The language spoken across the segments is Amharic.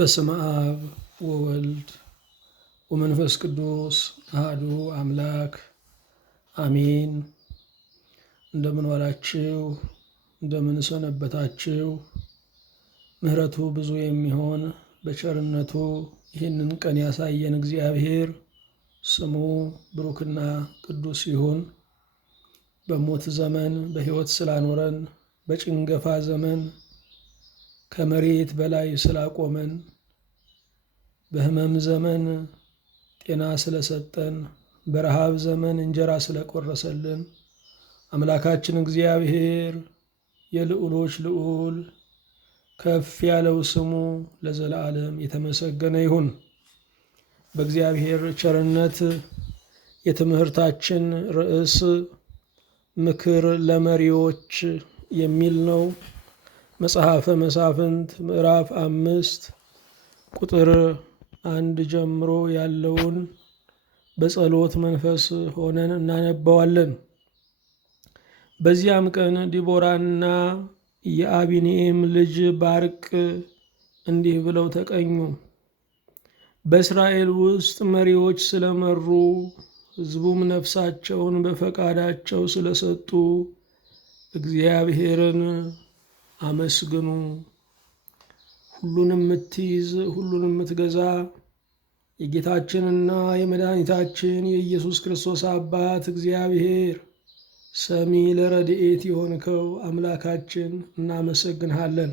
በስመ አብ ወወልድ ወመንፈስ ቅዱስ አሐዱ አምላክ አሜን። እንደምን ዋላችሁ? እንደምን ሰነበታችሁ? ምሕረቱ ብዙ የሚሆን በቸርነቱ ይህንን ቀን ያሳየን እግዚአብሔር ስሙ ብሩክና ቅዱስ ይሁን። በሞት ዘመን በሕይወት ስላኖረን፣ በጭንገፋ ዘመን ከመሬት በላይ ስላቆመን፣ በሕመም ዘመን ጤና ስለሰጠን፣ በረሃብ ዘመን እንጀራ ስለቆረሰልን አምላካችን እግዚአብሔር የልዑሎች ልዑል ከፍ ያለው ስሙ ለዘላለም የተመሰገነ ይሁን። በእግዚአብሔር ቸርነት የትምህርታችን ርዕስ ምክር ለመሪዎች የሚል ነው። መጽሐፈ መሳፍንት ምዕራፍ 5 ቁጥር 1 ጀምሮ ያለውን በጸሎት መንፈስ ሆነን እናነባዋለን። በዚያም ቀን ዲቦራና የአቢኒኤም ልጅ ባርቅ እንዲህ ብለው ተቀኙ። በእስራኤል ውስጥ መሪዎች ስለመሩ፣ ሕዝቡም ነፍሳቸውን በፈቃዳቸው ስለሰጡ እግዚአብሔርን አመስግኑ። ሁሉንም የምትይዝ ሁሉንም የምትገዛ የጌታችንና የመድኃኒታችን የኢየሱስ ክርስቶስ አባት እግዚአብሔር ሰሚ ለረድኤት የሆንከው አምላካችን እናመሰግንሃለን።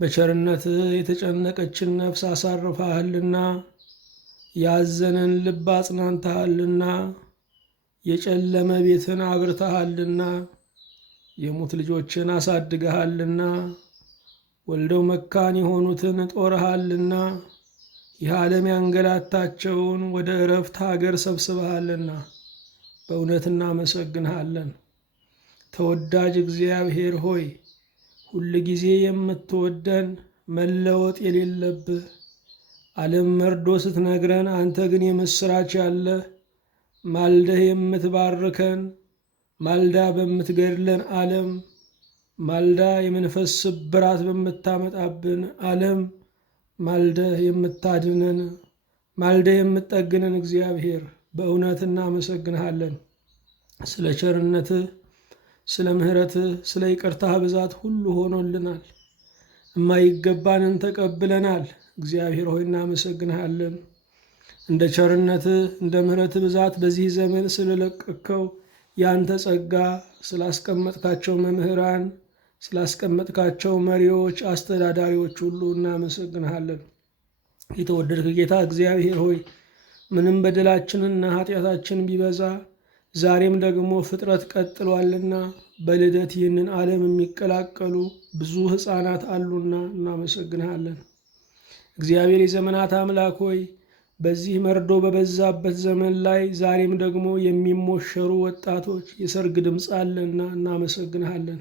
በቸርነትህ የተጨነቀችን ነፍስ አሳርፈሃልና፣ ያዘነን ልብ አጽናንተሃልና፣ የጨለመ ቤትን አብርተሃልና፣ የሙት ልጆችን አሳድገሃልና፣ ወልደው መካን የሆኑትን ጦረሃልና፣ ይህ ዓለም ያንገላታቸውን ወደ ዕረፍት ሀገር ሰብስበሃልና በእውነት እናመሰግንሃለን። ተወዳጅ እግዚአብሔር ሆይ ሁል ጊዜ የምትወደን መለወጥ የሌለብህ ዓለም መርዶ ስትነግረን አንተ ግን የምስራች ያለህ ማልደህ የምትባርከን ማልዳ በምትገድለን ዓለም ማልዳ የመንፈስ ስብራት በምታመጣብን ዓለም ማልደህ የምታድነን ማልደህ የምትጠግነን እግዚአብሔር በእውነት እናመሰግንሃለን። ስለ ቸርነትህ፣ ስለ ምሕረትህ፣ ስለ ይቅርታህ ብዛት ሁሉ ሆኖልናል። የማይገባንን ተቀብለናል። እግዚአብሔር ሆይ እናመሰግንሃለን። እንደ ቸርነትህ እንደ ምሕረትህ ብዛት በዚህ ዘመን ስለለቀቅከው ያንተ ጸጋ፣ ስላስቀመጥካቸው መምህራን፣ ስላስቀመጥካቸው መሪዎች፣ አስተዳዳሪዎች ሁሉ እናመሰግንሃለን። የተወደድክ ጌታ እግዚአብሔር ሆይ ምንም በደላችንና ኃጢአታችን ቢበዛ ዛሬም ደግሞ ፍጥረት ቀጥሏልና በልደት ይህንን ዓለም የሚቀላቀሉ ብዙ ሕፃናት አሉና እናመሰግንሃለን። እግዚአብሔር የዘመናት አምላክ ሆይ በዚህ መርዶ በበዛበት ዘመን ላይ ዛሬም ደግሞ የሚሞሸሩ ወጣቶች የሰርግ ድምፅ አለና እናመሰግንሃለን።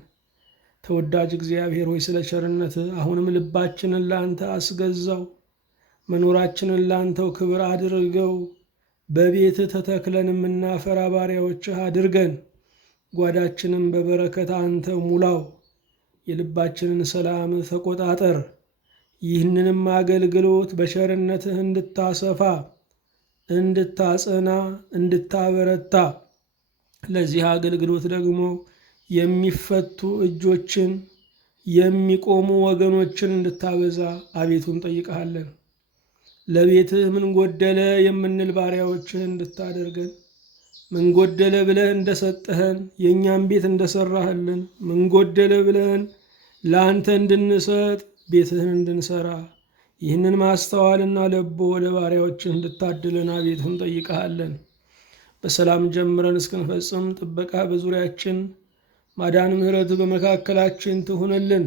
ተወዳጅ እግዚአብሔር ሆይ ስለ ቸርነትህ አሁንም ልባችንን ለአንተ አስገዛው፣ መኖራችንን ለአንተው ክብር አድርገው፣ በቤትህ ተተክለን የምናፈራ ባሪያዎችህ አድርገን፣ ጓዳችንን በበረከት አንተ ሙላው፣ የልባችንን ሰላም ተቆጣጠር። ይህንንም አገልግሎት በቸርነትህ እንድታሰፋ፣ እንድታጸና፣ እንድታበረታ ለዚህ አገልግሎት ደግሞ የሚፈቱ እጆችን የሚቆሙ ወገኖችን እንድታበዛ አቤቱ እንጠይቅሃለን። ለቤትህ ምን ጎደለ የምንል ባሪያዎችህ እንድታደርገን፣ ምን ጎደለ ብለህ እንደሰጠህን የእኛም ቤት እንደሰራህልን፣ ምን ጎደለ ብለህን ለአንተ እንድንሰጥ ቤትህን እንድንሰራ ይህንን ማስተዋልና ለቦ ለባሪያዎችህ እንድታድለን አቤቱ እንጠይቅሃለን። በሰላም ጀምረን እስክንፈጽም ጥበቃ በዙሪያችን፣ ማዳን ምሕረት በመካከላችን ትሁንልን።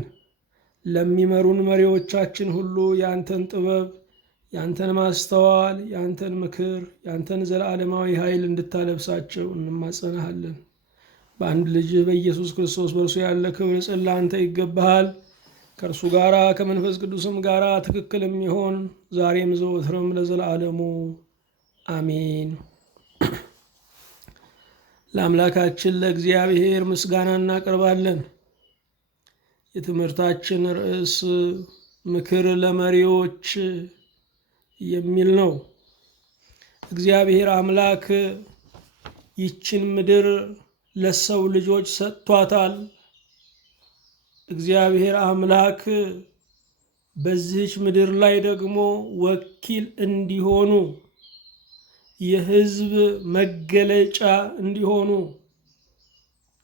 ለሚመሩን መሪዎቻችን ሁሉ የአንተን ጥበብ፣ የአንተን ማስተዋል፣ የአንተን ምክር፣ የአንተን ዘለዓለማዊ ኃይል እንድታለብሳቸው እንማጸናሃለን። በአንድ ልጅህ በኢየሱስ ክርስቶስ በእርሱ ያለ ክብር ለአንተ ይገባሃል። ከእርሱ ጋር ከመንፈስ ቅዱስም ጋር ትክክል የሚሆን ዛሬም ዘወትርም ለዘላለሙ አሜን። ለአምላካችን ለእግዚአብሔር ምስጋና እናቀርባለን። የትምህርታችን ርዕስ ምክር ለመሪዎች የሚል ነው። እግዚአብሔር አምላክ ይችን ምድር ለሰው ልጆች ሰጥቷታል። እግዚአብሔር አምላክ በዚህች ምድር ላይ ደግሞ ወኪል እንዲሆኑ፣ የሕዝብ መገለጫ እንዲሆኑ፣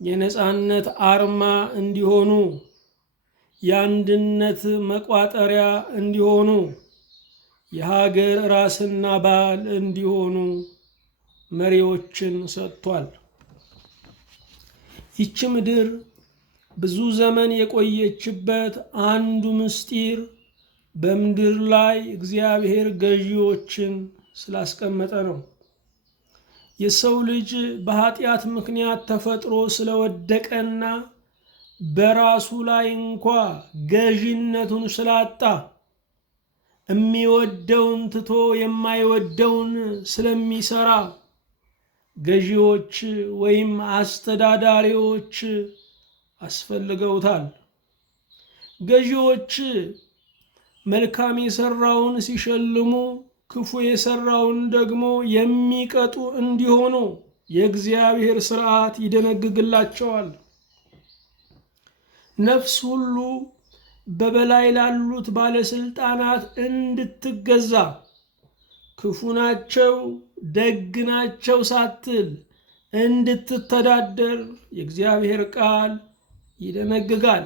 የነጻነት አርማ እንዲሆኑ፣ የአንድነት መቋጠሪያ እንዲሆኑ፣ የሀገር ራስና ባል እንዲሆኑ መሪዎችን ሰጥቷል። ይቺ ምድር ብዙ ዘመን የቆየችበት አንዱ ምስጢር በምድር ላይ እግዚአብሔር ገዢዎችን ስላስቀመጠ ነው። የሰው ልጅ በኃጢአት ምክንያት ተፈጥሮ ስለወደቀና በራሱ ላይ እንኳ ገዢነቱን ስላጣ የሚወደውን ትቶ የማይወደውን ስለሚሰራ ገዢዎች ወይም አስተዳዳሪዎች አስፈልገውታል። ገዢዎች መልካም የሰራውን ሲሸልሙ፣ ክፉ የሰራውን ደግሞ የሚቀጡ እንዲሆኑ የእግዚአብሔር ሥርዓት ይደነግግላቸዋል። ነፍስ ሁሉ በበላይ ላሉት ባለስልጣናት እንድትገዛ፣ ክፉ ናቸው ደግ ናቸው ሳትል እንድትተዳደር የእግዚአብሔር ቃል ይደነግጋል።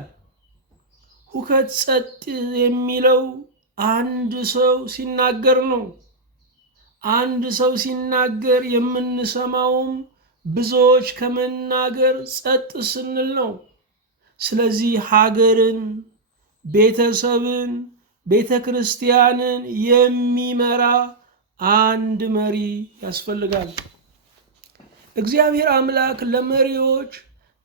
ሁከት ጸጥ የሚለው አንድ ሰው ሲናገር ነው። አንድ ሰው ሲናገር የምንሰማውም ብዙዎች ከመናገር ጸጥ ስንል ነው። ስለዚህ ሀገርን፣ ቤተሰብን፣ ቤተ ክርስቲያንን የሚመራ አንድ መሪ ያስፈልጋል። እግዚአብሔር አምላክ ለመሪዎች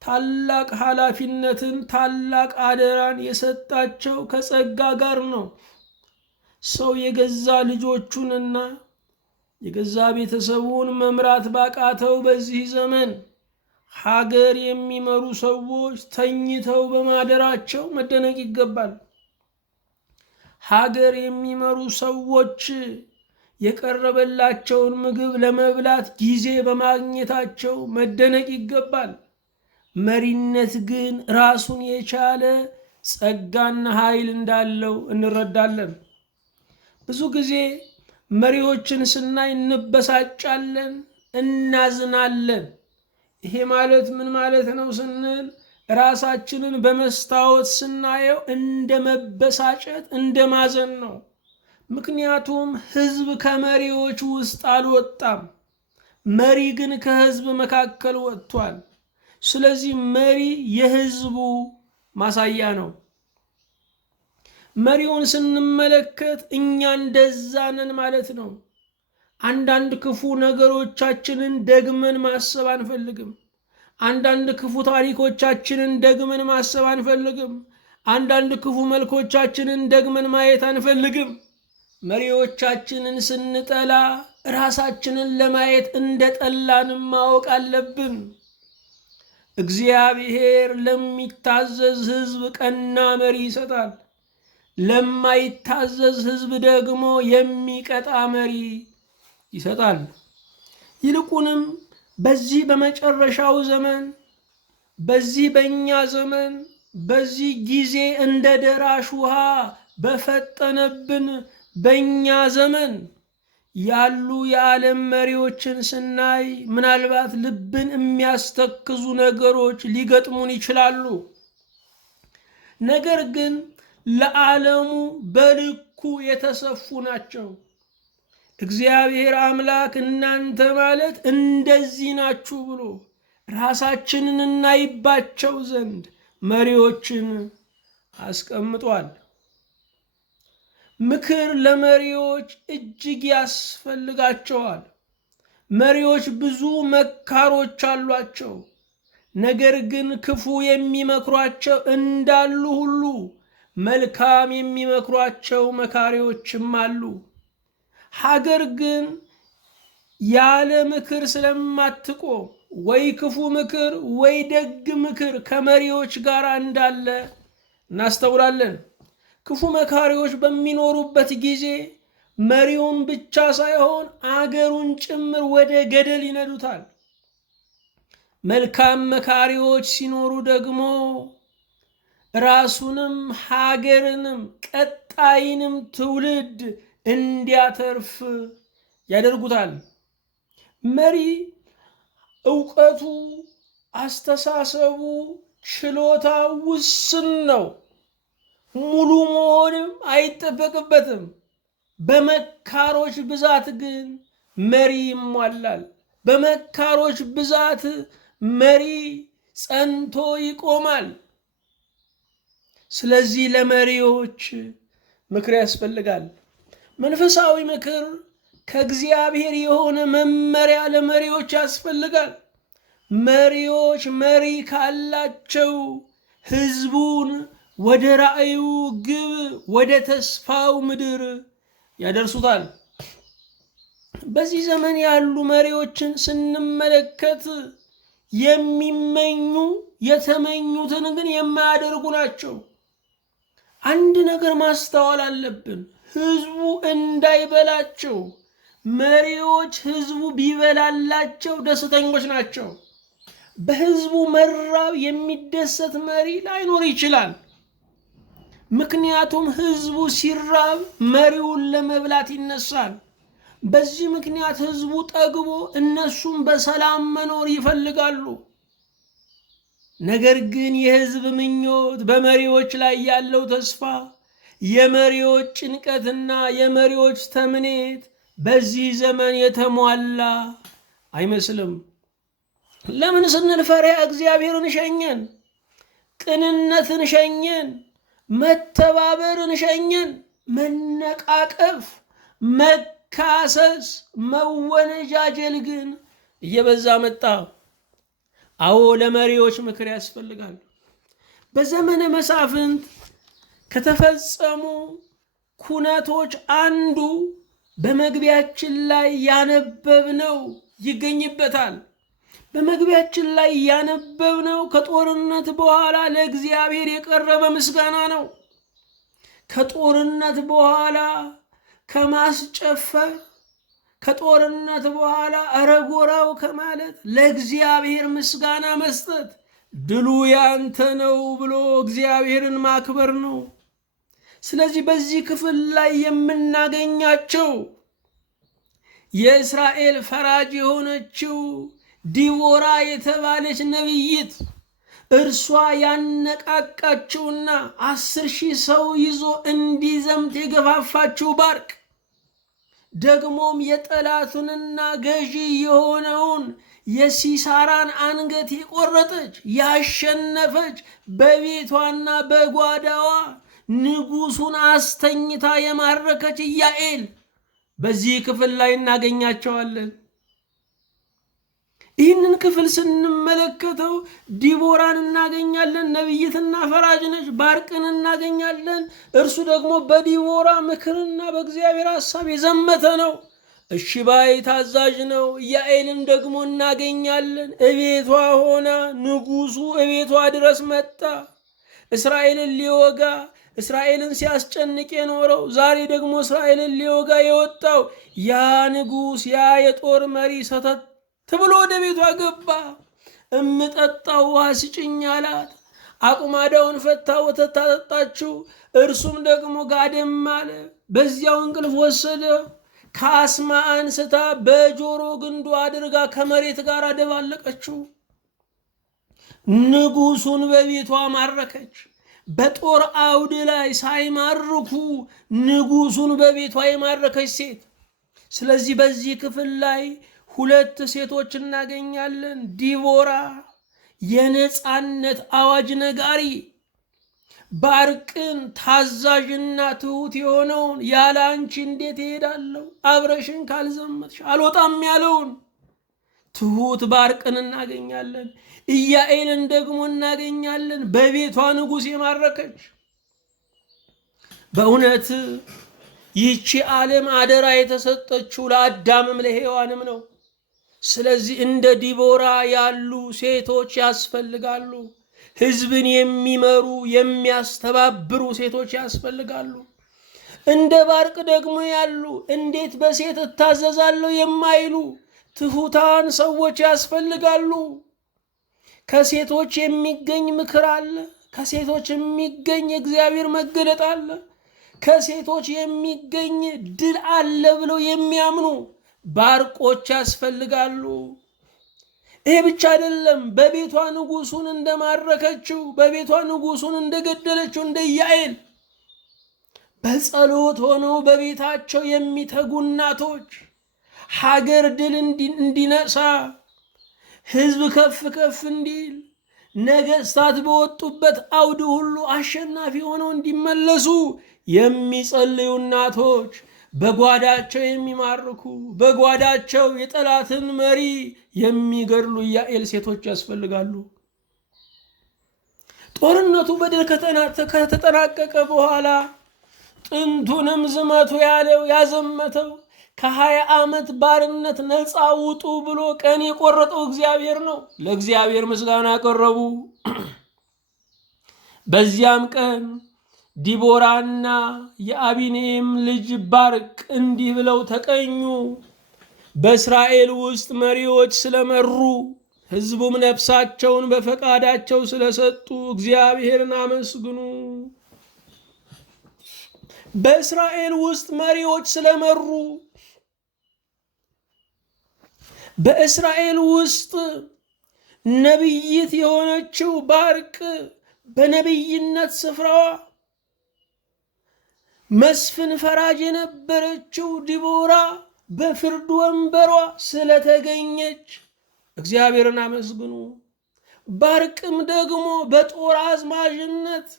ታላቅ ኃላፊነትን፣ ታላቅ አደራን የሰጣቸው ከጸጋ ጋር ነው። ሰው የገዛ ልጆቹንና የገዛ ቤተሰቡን መምራት ባቃተው በዚህ ዘመን ሀገር የሚመሩ ሰዎች ተኝተው በማደራቸው መደነቅ ይገባል። ሀገር የሚመሩ ሰዎች የቀረበላቸውን ምግብ ለመብላት ጊዜ በማግኘታቸው መደነቅ ይገባል። መሪነት ግን ራሱን የቻለ ጸጋና ኃይል እንዳለው እንረዳለን። ብዙ ጊዜ መሪዎችን ስናይ እንበሳጫለን፣ እናዝናለን። ይሄ ማለት ምን ማለት ነው ስንል ራሳችንን በመስታወት ስናየው እንደ መበሳጨት፣ እንደ ማዘን ነው። ምክንያቱም ሕዝብ ከመሪዎች ውስጥ አልወጣም፣ መሪ ግን ከሕዝብ መካከል ወጥቷል። ስለዚህ መሪ የሕዝቡ ማሳያ ነው። መሪውን ስንመለከት እኛ እንደዛ ነን ማለት ነው። አንዳንድ ክፉ ነገሮቻችንን ደግመን ማሰብ አንፈልግም። አንዳንድ ክፉ ታሪኮቻችንን ደግመን ማሰብ አንፈልግም። አንዳንድ ክፉ መልኮቻችንን ደግመን ማየት አንፈልግም። መሪዎቻችንን ስንጠላ ራሳችንን ለማየት እንደጠላንም ማወቅ አለብን። እግዚአብሔር ለሚታዘዝ ሕዝብ ቀና መሪ ይሰጣል። ለማይታዘዝ ሕዝብ ደግሞ የሚቀጣ መሪ ይሰጣል። ይልቁንም በዚህ በመጨረሻው ዘመን፣ በዚህ በእኛ ዘመን፣ በዚህ ጊዜ እንደ ደራሽ ውሃ በፈጠነብን በእኛ ዘመን ያሉ የዓለም መሪዎችን ስናይ ምናልባት ልብን የሚያስተክዙ ነገሮች ሊገጥሙን ይችላሉ። ነገር ግን ለዓለሙ በልኩ የተሰፉ ናቸው። እግዚአብሔር አምላክ እናንተ ማለት እንደዚህ ናችሁ ብሎ ራሳችንን እናይባቸው ዘንድ መሪዎችን አስቀምጧል። ምክር ለመሪዎች እጅግ ያስፈልጋቸዋል። መሪዎች ብዙ መካሮች አሏቸው። ነገር ግን ክፉ የሚመክሯቸው እንዳሉ ሁሉ መልካም የሚመክሯቸው መካሪዎችም አሉ። ሀገር ግን ያለ ምክር ስለማትቆም ወይ ክፉ ምክር ወይ ደግ ምክር ከመሪዎች ጋር እንዳለ እናስተውላለን። ክፉ መካሪዎች በሚኖሩበት ጊዜ መሪውን ብቻ ሳይሆን አገሩን ጭምር ወደ ገደል ይነዱታል። መልካም መካሪዎች ሲኖሩ ደግሞ ራሱንም ሀገርንም ቀጣይንም ትውልድ እንዲያተርፍ ያደርጉታል። መሪ ዕውቀቱ፣ አስተሳሰቡ፣ ችሎታ ውስን ነው። ሙሉ መሆንም አይጠበቅበትም። በመካሮች ብዛት ግን መሪ ይሟላል። በመካሮች ብዛት መሪ ጸንቶ ይቆማል። ስለዚህ ለመሪዎች ምክር ያስፈልጋል። መንፈሳዊ ምክር ከእግዚአብሔር የሆነ መመሪያ ለመሪዎች ያስፈልጋል። መሪዎች መሪ ካላቸው ሕዝቡን ወደ ራእዩ ግብ፣ ወደ ተስፋው ምድር ያደርሱታል። በዚህ ዘመን ያሉ መሪዎችን ስንመለከት የሚመኙ የተመኙትን ግን የማያደርጉ ናቸው። አንድ ነገር ማስተዋል አለብን። ሕዝቡ እንዳይበላቸው መሪዎች ሕዝቡ ቢበላላቸው ደስተኞች ናቸው። በሕዝቡ መራብ የሚደሰት መሪ ላይኖር ይችላል። ምክንያቱም ሕዝቡ ሲራብ መሪውን ለመብላት ይነሳል። በዚህ ምክንያት ሕዝቡ ጠግቦ እነሱም በሰላም መኖር ይፈልጋሉ። ነገር ግን የሕዝብ ምኞት፣ በመሪዎች ላይ ያለው ተስፋ፣ የመሪዎች ጭንቀትና የመሪዎች ተምኔት በዚህ ዘመን የተሟላ አይመስልም። ለምን ስንል ፈሪሃ እግዚአብሔርን ሸኘን፣ ቅንነትን ሸኘን፣ መተባበርን ሸኘን። መነቃቀፍ፣ መካሰስ፣ መወነጃጀል ግን እየበዛ መጣ። አዎ ለመሪዎች ምክር ያስፈልጋል። በዘመነ መሳፍንት ከተፈጸሙ ኩነቶች አንዱ በመግቢያችን ላይ ያነበብነው ይገኝበታል። በመግቢያችን ላይ ያነበብነው ከጦርነት በኋላ ለእግዚአብሔር የቀረበ ምስጋና ነው። ከጦርነት በኋላ ከማስጨፈር፣ ከጦርነት በኋላ እረጎራው ከማለት ለእግዚአብሔር ምስጋና መስጠት፣ ድሉ ያንተ ነው ብሎ እግዚአብሔርን ማክበር ነው። ስለዚህ በዚህ ክፍል ላይ የምናገኛቸው የእስራኤል ፈራጅ የሆነችው ዲቦራ የተባለች ነቢይት እርሷ ያነቃቃችውና 10,000 ሰው ይዞ እንዲዘምት የገፋፋችው ባርቅ፣ ደግሞም የጠላቱንና ገዢ የሆነውን የሲሳራን አንገት የቆረጠች ያሸነፈች፣ በቤቷና በጓዳዋ ንጉሱን አስተኝታ የማረከች ኢያኤል በዚህ ክፍል ላይ እናገኛቸዋለን። ይህንን ክፍል ስንመለከተው ዲቦራን እናገኛለን። ነቢይትና ፈራጅ ነች። ባርቅን እናገኛለን። እርሱ ደግሞ በዲቦራ ምክርና በእግዚአብሔር ሐሳብ የዘመተ ነው። እሺ ባይ ታዛዥ ነው። ኢያኤልን ደግሞ እናገኛለን። እቤቷ ሆና ንጉሱ እቤቷ ድረስ መጣ። እስራኤልን ሊወጋ፣ እስራኤልን ሲያስጨንቅ የኖረው፣ ዛሬ ደግሞ እስራኤልን ሊወጋ የወጣው ያ ንጉስ፣ ያ የጦር መሪ ሰተት ብሎ ወደ ቤቷ ገባ። እምጠጣው ውሃ ስጭኝ አላት። አቁማዳውን ፈታ፣ ወተት ታጠጣችው። እርሱም ደግሞ ጋደም አለ። በዚያው እንቅልፍ ወሰደ። ከአስማ አንስታ በጆሮ ግንዱ አድርጋ ከመሬት ጋር አደባለቀችው። ንጉሱን በቤቷ ማረከች። በጦር አውድ ላይ ሳይማርኩ ንጉሱን በቤቷ የማረከች ሴት። ስለዚህ በዚህ ክፍል ላይ 2 ሴቶች እናገኛለን። ዲቦራ የነፃነት አዋጅ ነጋሪ፣ ባርቅን ታዛዥና ትሁት የሆነውን ያለ አንቺ እንዴት እሄዳለሁ አብረሽን ካልዘመትሽ አልወጣም ያለውን ትሁት ባርቅን እናገኛለን። ኢያኤልን ደግሞ እናገኛለን፣ በቤቷ ንጉሥ የማረከች። በእውነት ይህቺ ዓለም አደራ የተሰጠችው ለአዳምም ለሔዋንም ነው። ስለዚህ እንደ ዲቦራ ያሉ ሴቶች ያስፈልጋሉ። ሕዝብን የሚመሩ የሚያስተባብሩ ሴቶች ያስፈልጋሉ። እንደ ባርቅ ደግሞ ያሉ እንዴት በሴት እታዘዛለሁ የማይሉ ትሑታን ሰዎች ያስፈልጋሉ። ከሴቶች የሚገኝ ምክር አለ። ከሴቶች የሚገኝ የእግዚአብሔር መገለጥ አለ። ከሴቶች የሚገኝ ድል አለ ብለው የሚያምኑ ባርቆች ያስፈልጋሉ። ይሄ ብቻ አይደለም። በቤቷ ንጉሱን እንደማረከችው፣ በቤቷ ንጉሱን እንደገደለችው እንደ ኢያዔል በጸሎት ሆነው በቤታቸው የሚተጉ እናቶች ሀገር ድል እንዲነሳ፣ ሕዝብ ከፍ ከፍ እንዲል፣ ነገስታት በወጡበት አውድ ሁሉ አሸናፊ ሆነው እንዲመለሱ የሚጸልዩ እናቶች፣ በጓዳቸው የሚማርኩ፣ በጓዳቸው የጠላትን መሪ የሚገድሉ ኢያዔል ሴቶች ያስፈልጋሉ። ጦርነቱ በድል ከተጠናቀቀ በኋላ ጥንቱንም ዝመቱ ያለው ያዘመተው ከ20 ዓመት ባርነት ነፃ ውጡ ብሎ ቀን የቆረጠው እግዚአብሔር ነው። ለእግዚአብሔር ምስጋና አቀረቡ። በዚያም ቀን ዲቦራና የአቢኔም ልጅ ባርቅ እንዲህ ብለው ተቀኙ። በእስራኤል ውስጥ መሪዎች ስለመሩ፣ ሕዝቡም ነፍሳቸውን በፈቃዳቸው ስለሰጡ እግዚአብሔርን አመስግኑ። በእስራኤል ውስጥ መሪዎች ስለመሩ፣ በእስራኤል ውስጥ ነቢይት የሆነችው ባርቅ በነቢይነት ስፍራዋ፣ መስፍን ፈራጅ የነበረችው ዲቦራ በፍርድ ወንበሯ ስለተገኘች እግዚአብሔርን አመስግኑ። ባርቅም ደግሞ በጦር አዝማዥነት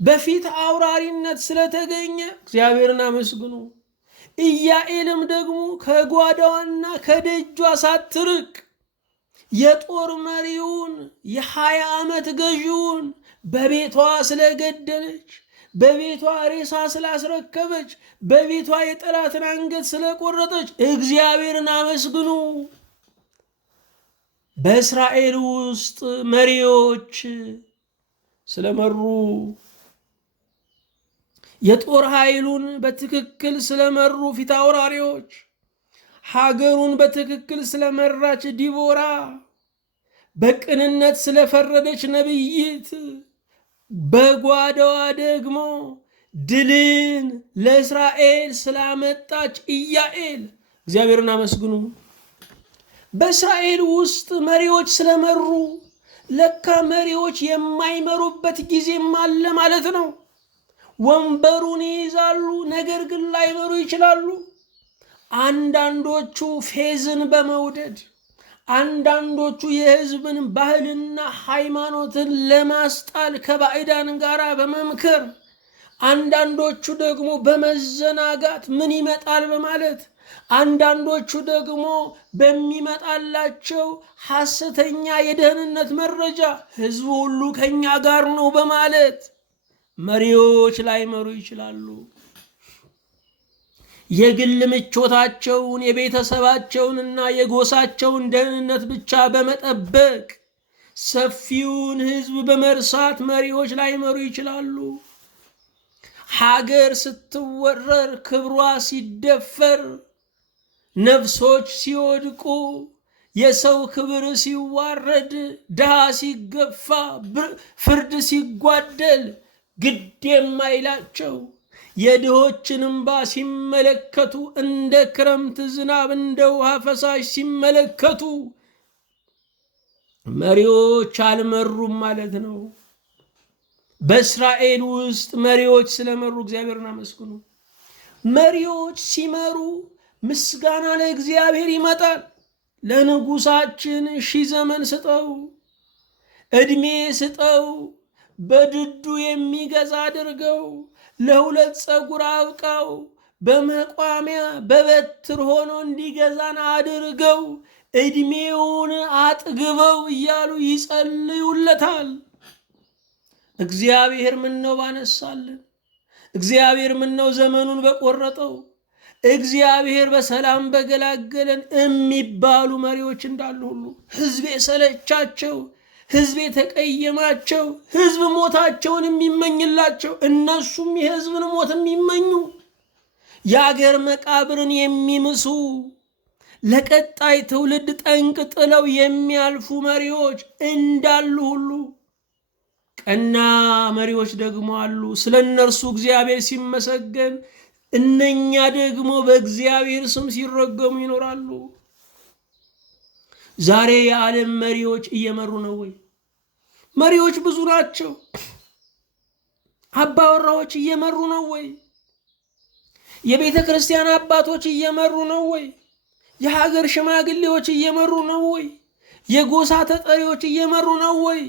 በፊት አውራሪነት ስለተገኘ እግዚአብሔርን አመስግኑ። ኢያዔልም ደግሞ ከጓዳዋና ከደጇ ሳትርቅ የጦር መሪውን የ20 ዓመት ገዢውን በቤቷ ስለገደለች፣ በቤቷ ሬሳ ስላስረከበች፣ በቤቷ የጠላትን አንገት ስለቆረጠች እግዚአብሔርን አመስግኑ። በእስራኤል ውስጥ መሪዎች ስለመሩ፣ የጦር ኃይሉን በትክክል ስለመሩ ፊት አውራሪዎች፣ ሀገሩን በትክክል ስለመራች ዲቦራ፣ በቅንነት ስለፈረደች ነቢይት፣ በጓዳዋ ደግሞ ድልን ለእስራኤል ስላመጣች ኢያዔል እግዚአብሔርን አመስግኑ። በእስራኤል ውስጥ መሪዎች ስለመሩ፣ ለካ መሪዎች የማይመሩበት ጊዜም አለ ማለት ነው። ወንበሩን ይይዛሉ፣ ነገር ግን ላይመሩ ይችላሉ። አንዳንዶቹ ፌዝን በመውደድ፣ አንዳንዶቹ የሕዝብን ባህልና ሃይማኖትን ለማስጣል ከባዕዳን ጋር በመምከር፣ አንዳንዶቹ ደግሞ በመዘናጋት ምን ይመጣል በማለት፣ አንዳንዶቹ ደግሞ በሚመጣላቸው ሐሰተኛ የደህንነት መረጃ ሕዝቡ ሁሉ ከኛ ጋር ነው በማለት መሪዎች ላይመሩ ይችላሉ። የግል ምቾታቸውን የቤተሰባቸውንና የጎሳቸውን ደህንነት ብቻ በመጠበቅ ሰፊውን ሕዝብ በመርሳት መሪዎች ላይመሩ ይችላሉ። ሀገር ስትወረር፣ ክብሯ ሲደፈር፣ ነፍሶች ሲወድቁ፣ የሰው ክብር ሲዋረድ፣ ድሃ ሲገፋ፣ ፍርድ ሲጓደል ግድ የማይላቸው የድሆችን እንባ ሲመለከቱ፣ እንደ ክረምት ዝናብ እንደ ውሃ ፈሳሽ ሲመለከቱ መሪዎች አልመሩም ማለት ነው። በእስራኤል ውስጥ መሪዎች ስለመሩ እግዚአብሔርን አመስግኑ። መሪዎች ሲመሩ ምስጋና ለእግዚአብሔር ይመጣል። ለንጉሳችን 1000 ዘመን ስጠው፣ ዕድሜ ስጠው፣ በድዱ የሚገዛ አድርገው፣ ለ2 ፀጉር አብቃው፣ በመቋሚያ በበትር ሆኖ እንዲገዛን አድርገው፣ ዕድሜውን አጥግበው እያሉ ይጸልዩለታል። እግዚአብሔር ምነው ባነሳልን፣ እግዚአብሔር ምነው ዘመኑን በቆረጠው፣ እግዚአብሔር በሰላም በገላገለን የሚባሉ መሪዎች እንዳሉ ሁሉ ሕዝብ የሰለቻቸው፣ ሕዝብ የተቀየማቸው፣ ሕዝብ ሞታቸውን የሚመኝላቸው፣ እነሱም የሕዝብን ሞት የሚመኙ የአገር መቃብርን የሚምሱ ለቀጣይ ትውልድ ጠንቅ ጥለው የሚያልፉ መሪዎች እንዳሉ ሁሉ ቀና መሪዎች ደግሞ አሉ። ስለ እነርሱ እግዚአብሔር ሲመሰገን፣ እነኛ ደግሞ በእግዚአብሔር ስም ሲረገሙ ይኖራሉ። ዛሬ የዓለም መሪዎች እየመሩ ነው ወይ? መሪዎች ብዙ ናቸው። አባወራዎች እየመሩ ነው ወይ? የቤተ ክርስቲያን አባቶች እየመሩ ነው ወይ? የሀገር ሽማግሌዎች እየመሩ ነው ወይ? የጎሳ ተጠሪዎች እየመሩ ነው ወይ?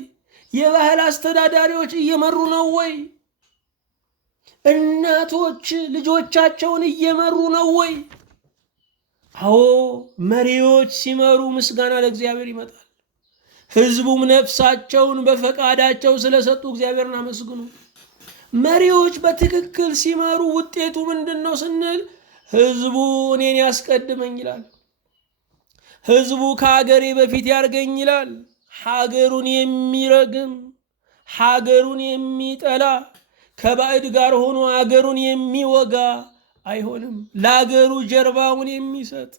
የባህል አስተዳዳሪዎች እየመሩ ነው ወይ? እናቶች ልጆቻቸውን እየመሩ ነው ወይ? አዎ፣ መሪዎች ሲመሩ ምስጋና ለእግዚአብሔር ይመጣል። ሕዝቡም ነፍሳቸውን በፈቃዳቸው ስለሰጡ እግዚአብሔርን አመስግኑ። መሪዎች በትክክል ሲመሩ ውጤቱ ምንድን ነው ስንል፣ ሕዝቡ እኔን ያስቀድመኝ ይላል። ሕዝቡ ከሀገሬ በፊት ያርገኝ ይላል። ሀገሩን የሚረግም ሀገሩን የሚጠላ ከባዕድ ጋር ሆኖ ሀገሩን የሚወጋ አይሆንም። ለሀገሩ ጀርባውን የሚሰጥ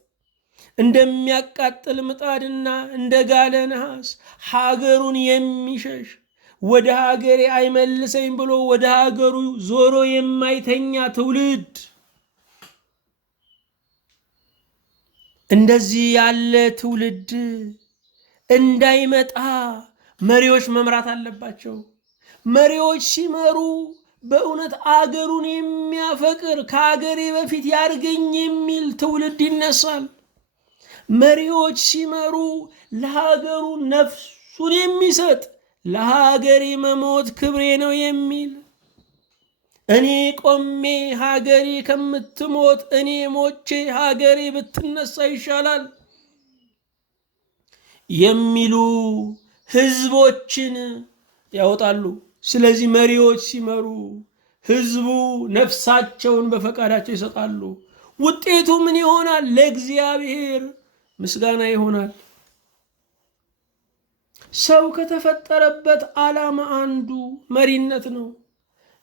እንደሚያቃጥል ምጣድና እንደ ጋለ ነሐስ ሀገሩን የሚሸሽ ወደ ሀገሬ አይመልሰኝ ብሎ ወደ ሀገሩ ዞሮ የማይተኛ ትውልድ፣ እንደዚህ ያለ ትውልድ እንዳይመጣ መሪዎች መምራት አለባቸው። መሪዎች ሲመሩ በእውነት አገሩን የሚያፈቅር ከሀገሬ በፊት ያርገኝ የሚል ትውልድ ይነሳል። መሪዎች ሲመሩ ለሀገሩ ነፍሱን የሚሰጥ ለሀገሬ መሞት ክብሬ ነው የሚል፣ እኔ ቆሜ ሀገሬ ከምትሞት እኔ ሞቼ ሀገሬ ብትነሳ ይሻላል የሚሉ ህዝቦችን ያወጣሉ። ስለዚህ መሪዎች ሲመሩ ህዝቡ ነፍሳቸውን በፈቃዳቸው ይሰጣሉ። ውጤቱ ምን ይሆናል? ለእግዚአብሔር ምስጋና ይሆናል። ሰው ከተፈጠረበት ዓላማ አንዱ መሪነት ነው።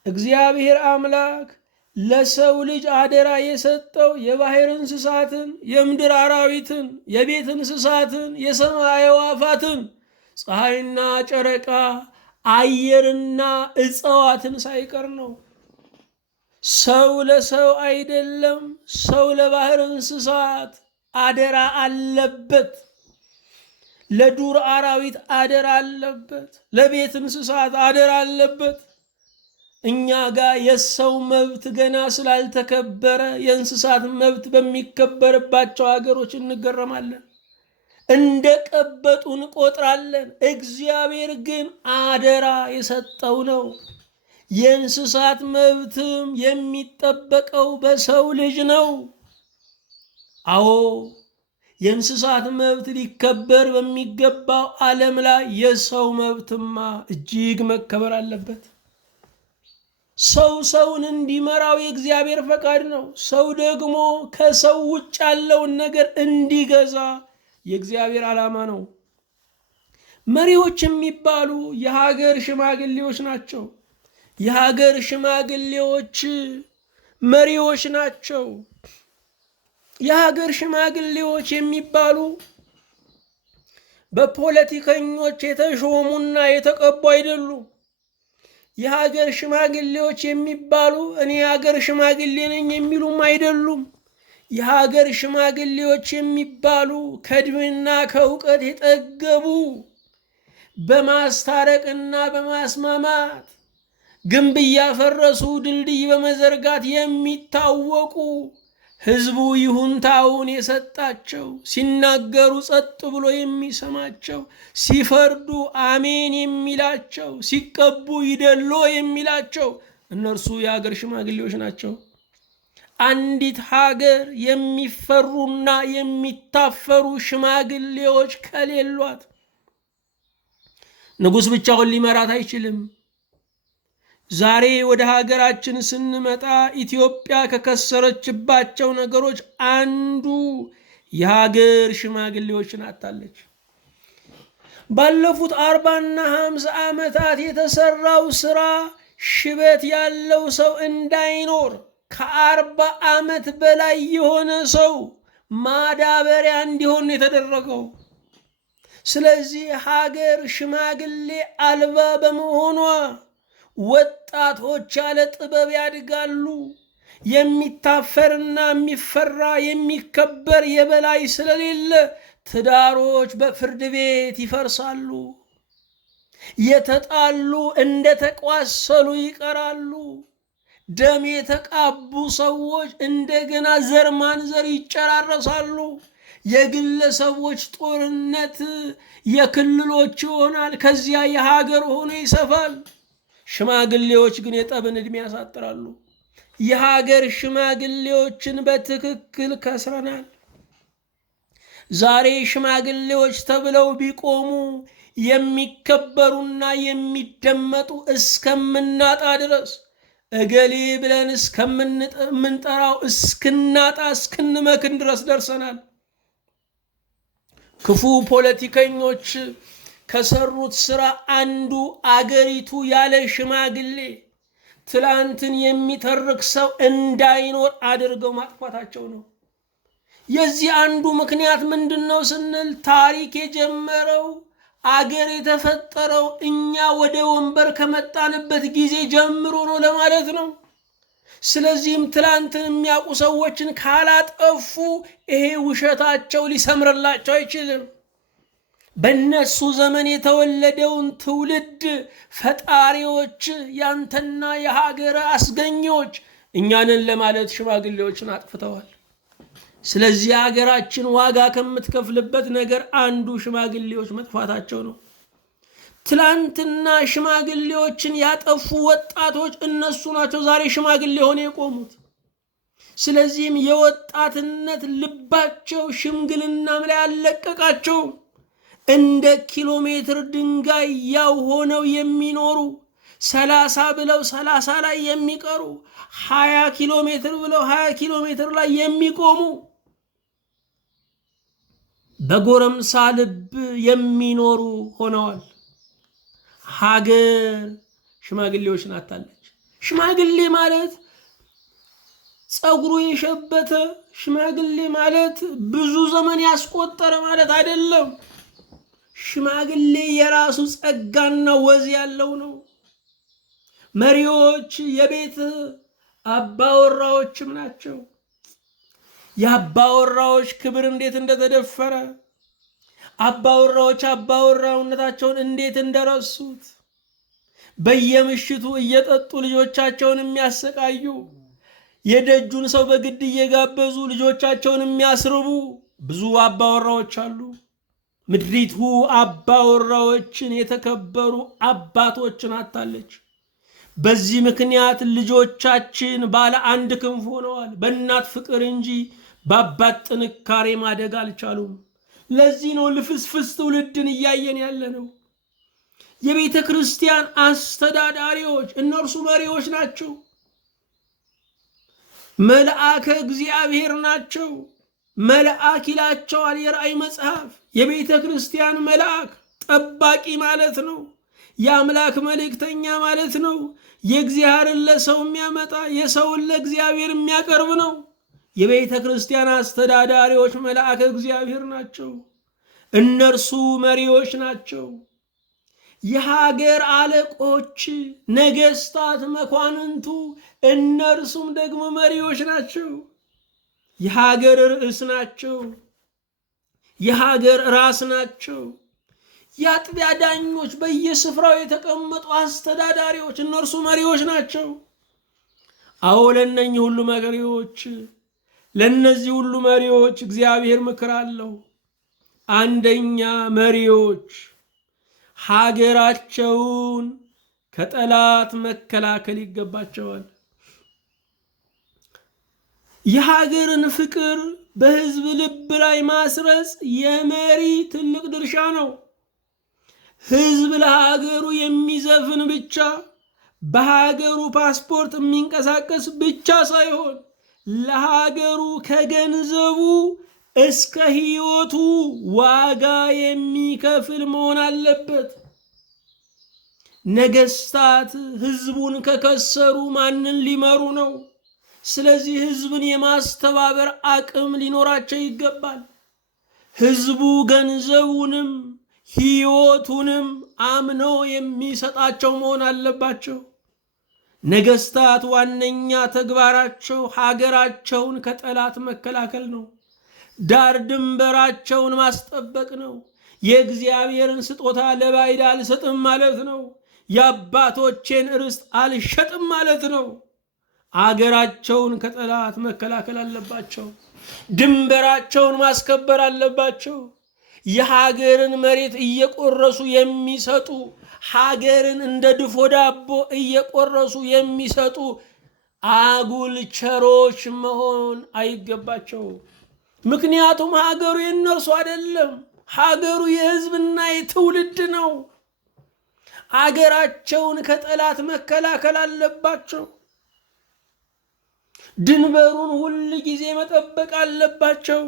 እግዚአብሔር አምላክ ለሰው ልጅ አደራ የሰጠው የባህር እንስሳትን፣ የምድር አራዊትን፣ የቤት እንስሳትን፣ የሰማይ አዕዋፋትን፣ ፀሐይና ጨረቃ፣ አየርና እጽዋትን ሳይቀር ነው። ሰው ለሰው አይደለም፣ ሰው ለባህር እንስሳት አደራ አለበት። ለዱር አራዊት አደራ አለበት። ለቤት እንስሳት አደራ አለበት። እኛ ጋር የሰው መብት ገና ስላልተከበረ የእንስሳት መብት በሚከበርባቸው ሀገሮች እንገረማለን፣ እንደ ቀበጡ እንቆጥራለን። እግዚአብሔር ግን አደራ የሰጠው ነው። የእንስሳት መብትም የሚጠበቀው በሰው ልጅ ነው። አዎ፣ የእንስሳት መብት ሊከበር በሚገባው ዓለም ላይ የሰው መብትማ እጅግ መከበር አለበት። ሰው ሰውን እንዲመራው የእግዚአብሔር ፈቃድ ነው። ሰው ደግሞ ከሰው ውጭ ያለውን ነገር እንዲገዛ የእግዚአብሔር ዓላማ ነው። መሪዎች የሚባሉ የሀገር ሽማግሌዎች ናቸው። የሀገር ሽማግሌዎች መሪዎች ናቸው። የሀገር ሽማግሌዎች የሚባሉ በፖለቲከኞች የተሾሙና የተቀቡ አይደሉም። የሀገር ሽማግሌዎች የሚባሉ እኔ የሀገር ሽማግሌ ነኝ የሚሉም አይደሉም። የሀገር ሽማግሌዎች የሚባሉ ከዕድሜና ከእውቀት የጠገቡ በማስታረቅና በማስማማት ግንብ እያፈረሱ ድልድይ በመዘርጋት የሚታወቁ ሕዝቡ ይሁንታውን የሰጣቸው፣ ሲናገሩ ጸጥ ብሎ የሚሰማቸው፣ ሲፈርዱ አሜን የሚላቸው፣ ሲቀቡ ይደሎ የሚላቸው እነርሱ የሀገር ሽማግሌዎች ናቸው። አንዲት ሀገር የሚፈሩና የሚታፈሩ ሽማግሌዎች ከሌሏት ንጉሥ ብቻውን ሊመራት አይችልም። ዛሬ ወደ ሀገራችን ስንመጣ ኢትዮጵያ ከከሰረችባቸው ነገሮች አንዱ የሀገር ሽማግሌዎችን አጣለች። ባለፉት 40 እና 50 ዓመታት የተሰራው ስራ ሽበት ያለው ሰው እንዳይኖር ከ40 ዓመት በላይ የሆነ ሰው ማዳበሪያ እንዲሆን የተደረገው። ስለዚህ ሀገር ሽማግሌ አልባ በመሆኗ ወጣቶች ያለ ጥበብ ያድጋሉ። የሚታፈርና የሚፈራ የሚከበር የበላይ ስለሌለ ትዳሮች በፍርድ ቤት ይፈርሳሉ። የተጣሉ እንደተቋሰሉ ይቀራሉ። ደም የተቃቡ ሰዎች እንደገና ዘር ማንዘር ይጨራረሳሉ። የግለሰቦች ጦርነት የክልሎች ይሆናል። ከዚያ የሀገር ሆኖ ይሰፋል። ሽማግሌዎች ግን የጠብን ዕድሜ ያሳጥራሉ። የሀገር ሽማግሌዎችን በትክክል ከስረናል። ዛሬ ሽማግሌዎች ተብለው ቢቆሙ የሚከበሩና የሚደመጡ እስከምናጣ ድረስ እገሌ ብለን እስከምንጠራው እስክናጣ እስክንመክን ድረስ ደርሰናል። ክፉ ፖለቲከኞች ከሰሩት ስራ አንዱ አገሪቱ ያለ ሽማግሌ ትላንትን የሚተርክ ሰው እንዳይኖር አድርገው ማጥፋታቸው ነው። የዚህ አንዱ ምክንያት ምንድን ነው ስንል ታሪክ የጀመረው አገር የተፈጠረው እኛ ወደ ወንበር ከመጣንበት ጊዜ ጀምሮ ነው ለማለት ነው። ስለዚህም ትላንትን የሚያውቁ ሰዎችን ካላጠፉ ይሄ ውሸታቸው ሊሰምርላቸው አይችልም። በእነሱ ዘመን የተወለደውን ትውልድ ፈጣሪዎች፣ ያንተና የሀገር አስገኞች እኛንን ለማለት ሽማግሌዎችን አጥፍተዋል። ስለዚህ ሀገራችን ዋጋ ከምትከፍልበት ነገር አንዱ ሽማግሌዎች መጥፋታቸው ነው። ትላንትና ሽማግሌዎችን ያጠፉ ወጣቶች እነሱ ናቸው ዛሬ ሽማግሌ ሆነው የቆሙት። ስለዚህም የወጣትነት ልባቸው ሽምግልናም ላይ አልለቀቃቸው። እንደ ኪሎ ሜትር ድንጋይ ያው ሆነው የሚኖሩ 30 ብለው 30 ላይ የሚቀሩ 20 ኪሎ ሜትር ብለው 20 ኪሎ ሜትር ላይ የሚቆሙ በጎረምሳ ልብ የሚኖሩ ሆነዋል። ሀገር ሽማግሌዎችን አጣለች። ሽማግሌ ማለት ፀጉሩ የሸበተ ሽማግሌ ማለት ብዙ ዘመን ያስቆጠረ ማለት አይደለም። ሽማግሌ የራሱ ጸጋና ወዝ ያለው ነው። መሪዎች የቤት አባወራዎችም ናቸው። የአባወራዎች ክብር እንዴት እንደተደፈረ፣ አባወራዎች አባወራውነታቸውን እንዴት እንደረሱት፣ በየምሽቱ እየጠጡ ልጆቻቸውን የሚያሰቃዩ፣ የደጁን ሰው በግድ እየጋበዙ ልጆቻቸውን የሚያስርቡ ብዙ አባወራዎች አሉ። ምድሪቱ አባወራዎችን የተከበሩ አባቶችን አጣለች። በዚህ ምክንያት ልጆቻችን ባለ አንድ ክንፍ ሆነዋል። በእናት ፍቅር እንጂ በአባት ጥንካሬ ማደግ አልቻሉም። ለዚህ ነው ልፍስፍስ ትውልድን እያየን ያለ ነው። የቤተ ክርስቲያን አስተዳዳሪዎች እነርሱ መሪዎች ናቸው። መልአከ እግዚአብሔር ናቸው። መልአክ ይላቸዋል የራእይ መጽሐፍ። የቤተ ክርስቲያን መልአክ ጠባቂ ማለት ነው። የአምላክ መልእክተኛ ማለት ነው። የእግዚአብሔርን ለሰው የሚያመጣ የሰውን ለእግዚአብሔር የሚያቀርብ ነው። የቤተ ክርስቲያን አስተዳዳሪዎች መልአከ እግዚአብሔር ናቸው። እነርሱ መሪዎች ናቸው። የሀገር አለቆች፣ ነገስታት፣ መኳንንቱ እነርሱም ደግሞ መሪዎች ናቸው። የሀገር ርዕስ ናቸው። የሀገር ራስ ናቸው። የአጥቢያ ዳኞች፣ በየስፍራው የተቀመጡ አስተዳዳሪዎች እነርሱ መሪዎች ናቸው። አዎ ለእነኚህ ሁሉ መሪዎች ለእነዚህ ሁሉ መሪዎች እግዚአብሔር ምክር አለው። አንደኛ መሪዎች ሀገራቸውን ከጠላት መከላከል ይገባቸዋል። የሀገርን ፍቅር በህዝብ ልብ ላይ ማስረጽ የመሪ ትልቅ ድርሻ ነው። ህዝብ ለሀገሩ የሚዘፍን ብቻ በሀገሩ ፓስፖርት የሚንቀሳቀስ ብቻ ሳይሆን ለሀገሩ ከገንዘቡ እስከ ሕይወቱ ዋጋ የሚከፍል መሆን አለበት። ነገስታት ህዝቡን ከከሰሩ ማንን ሊመሩ ነው? ስለዚህ ህዝብን የማስተባበር አቅም ሊኖራቸው ይገባል። ህዝቡ ገንዘቡንም ሕይወቱንም አምኖ የሚሰጣቸው መሆን አለባቸው። ነገስታት ዋነኛ ተግባራቸው ሀገራቸውን ከጠላት መከላከል ነው። ዳር ድንበራቸውን ማስጠበቅ ነው። የእግዚአብሔርን ስጦታ ለባዕድ አልሰጥም ማለት ነው። የአባቶቼን ርስት አልሸጥም ማለት ነው። አገራቸውን ከጠላት መከላከል አለባቸው። ድንበራቸውን ማስከበር አለባቸው። የሀገርን መሬት እየቆረሱ የሚሰጡ፣ ሀገርን እንደ ድፎ ዳቦ እየቆረሱ የሚሰጡ አጉል ቸሮች መሆን አይገባቸው። ምክንያቱም ሀገሩ የእነርሱ አይደለም። ሀገሩ የህዝብና የትውልድ ነው። አገራቸውን ከጠላት መከላከል አለባቸው። ድንበሩን ሁል ጊዜ መጠበቅ አለባቸው።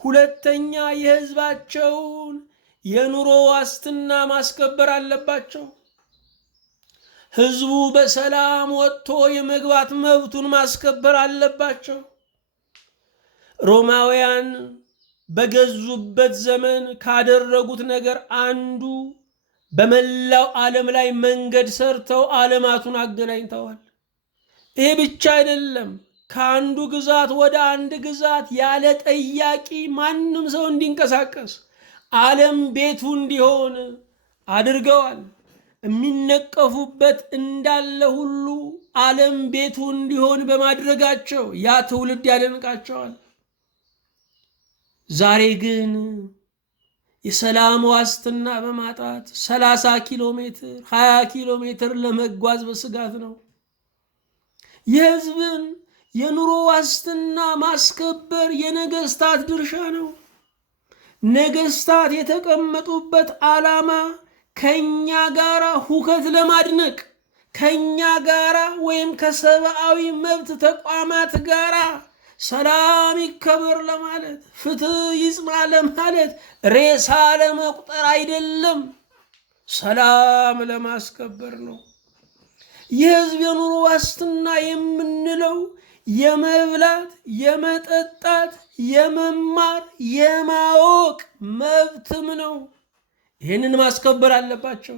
ሁለተኛ፣ የህዝባቸውን የኑሮ ዋስትና ማስከበር አለባቸው። ህዝቡ በሰላም ወጥቶ የመግባት መብቱን ማስከበር አለባቸው። ሮማውያን በገዙበት ዘመን ካደረጉት ነገር አንዱ በመላው ዓለም ላይ መንገድ ሰርተው ዓለማቱን አገናኝተዋል። ይሄ ብቻ አይደለም። ከአንዱ ግዛት ወደ አንድ ግዛት ያለ ጠያቂ ማንም ሰው እንዲንቀሳቀስ ዓለም ቤቱ እንዲሆን አድርገዋል። የሚነቀፉበት እንዳለ ሁሉ ዓለም ቤቱ እንዲሆን በማድረጋቸው ያ ትውልድ ያደንቃቸዋል። ዛሬ ግን የሰላም ዋስትና በማጣት 30 ኪሎ ሜትር 20 ኪሎ ሜትር ለመጓዝ በስጋት ነው። የህዝብን የኑሮ ዋስትና ማስከበር የነገስታት ድርሻ ነው። ነገስታት የተቀመጡበት ዓላማ ከኛ ጋራ ሁከት ለማድነቅ፣ ከኛ ጋራ ወይም ከሰብአዊ መብት ተቋማት ጋራ ሰላም ይከበር ለማለት፣ ፍትህ ይጽና ለማለት፣ ሬሳ ለመቁጠር አይደለም፣ ሰላም ለማስከበር ነው። የህዝብ የኑሮ ዋስትና የምንለው የመብላት፣ የመጠጣት፣ የመማር፣ የማወቅ መብትም ነው። ይህንን ማስከበር አለባቸው።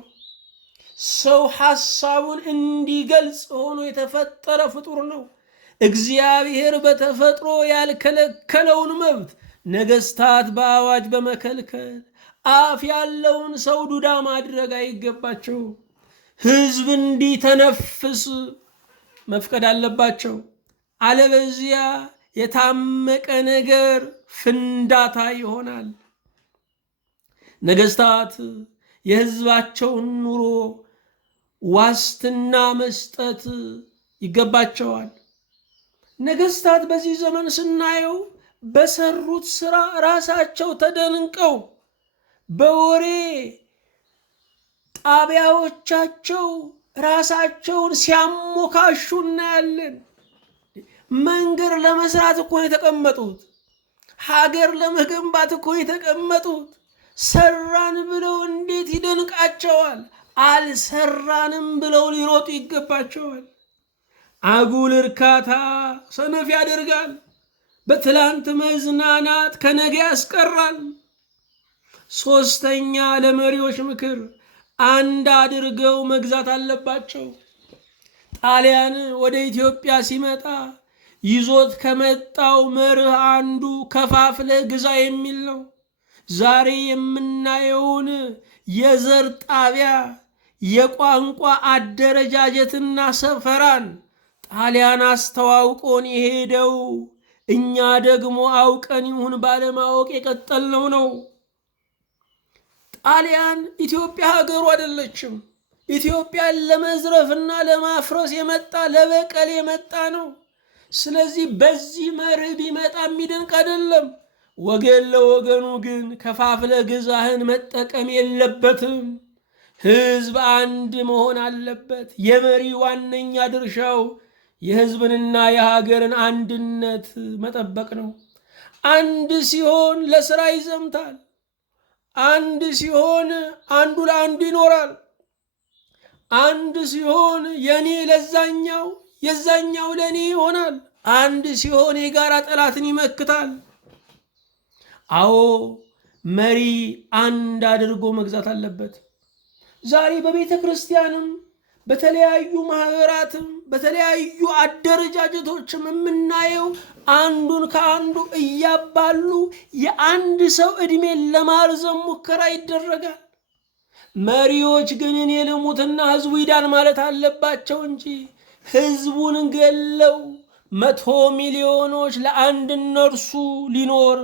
ሰው ሐሳቡን እንዲገልጽ ሆኖ የተፈጠረ ፍጡር ነው። እግዚአብሔር በተፈጥሮ ያልከለከለውን መብት ነገስታት በአዋጅ በመከልከል አፍ ያለውን ሰው ዱዳ ማድረግ አይገባቸው። ህዝብ እንዲተነፍስ መፍቀድ አለባቸው። አለበዚያ የታመቀ ነገር ፍንዳታ ይሆናል። ነገስታት የህዝባቸውን ኑሮ ዋስትና መስጠት ይገባቸዋል። ነገስታት በዚህ ዘመን ስናየው በሰሩት ስራ ራሳቸው ተደንቀው በወሬ ጣቢያዎቻቸው ራሳቸውን ሲያሞካሹ እናያለን። መንገድ ለመስራት እኮ የተቀመጡት፣ ሀገር ለመገንባት እኮ የተቀመጡት። ሰራን ብለው እንዴት ይደንቃቸዋል? አልሰራንም ብለው ሊሮጡ ይገባቸዋል። አጉል እርካታ ሰነፍ ያደርጋል። በትላንት መዝናናት ከነገ ያስቀራል። ሶስተኛ፣ ለመሪዎች ምክር አንድ አድርገው መግዛት አለባቸው። ጣሊያን ወደ ኢትዮጵያ ሲመጣ ይዞት ከመጣው መርህ አንዱ ከፋፍለህ ግዛ የሚል ነው። ዛሬ የምናየውን የዘር ጣቢያ፣ የቋንቋ አደረጃጀትና ሰፈራን ጣሊያን አስተዋውቆን የሄደው እኛ ደግሞ አውቀን ይሁን ባለማወቅ የቀጠልነው ነው። ጣሊያን ኢትዮጵያ ሀገሩ አይደለችም። ኢትዮጵያን ለመዝረፍና ለማፍረስ የመጣ ለበቀል የመጣ ነው። ስለዚህ በዚህ መርህ ቢመጣ የሚደንቅ አይደለም። ወገን ለወገኑ ግን ከፋፍለ ግዛህን መጠቀም የለበትም። ህዝብ አንድ መሆን አለበት። የመሪ ዋነኛ ድርሻው የህዝብንና የሀገርን አንድነት መጠበቅ ነው። አንድ ሲሆን ለሥራ ይዘምታል። አንድ ሲሆን አንዱ ለአንዱ ይኖራል። አንድ ሲሆን የኔ ለዛኛው የዛኛው ለኔ ይሆናል። አንድ ሲሆን የጋራ ጠላትን ይመክታል። አዎ መሪ አንድ አድርጎ መግዛት አለበት። ዛሬ በቤተ ክርስቲያንም በተለያዩ ማህበራትም በተለያዩ አደረጃጀቶችም የምናየው አንዱን ከአንዱ እያባሉ የአንድ ሰው ዕድሜን ለማርዘም ሙከራ ይደረጋል። መሪዎች ግን እኔ ልሙትና ህዝቡ ይዳን ማለት አለባቸው እንጂ ህዝቡን ገለው 100 ሚሊዮኖች ለአንድ እነርሱ ሊኖር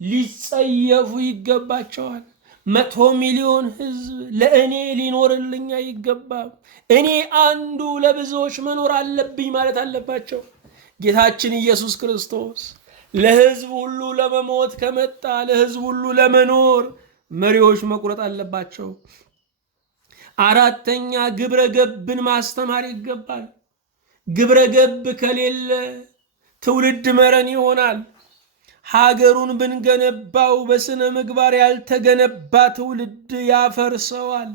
ሊጸየፉ ይገባቸዋል። 100 ሚሊዮን ህዝብ ለእኔ ሊኖርልኝ አይገባም፣ እኔ አንዱ ለብዙዎች መኖር አለብኝ ማለት አለባቸው። ጌታችን ኢየሱስ ክርስቶስ ለህዝብ ሁሉ ለመሞት ከመጣ ለህዝብ ሁሉ ለመኖር መሪዎች መቁረጥ አለባቸው። አራተኛ ግብረ ገብን ማስተማር ይገባል። ግብረ ገብ ከሌለ ትውልድ መረን ይሆናል። ሀገሩን ብንገነባው በስነ ምግባር ያልተገነባ ትውልድ ያፈርሰዋል።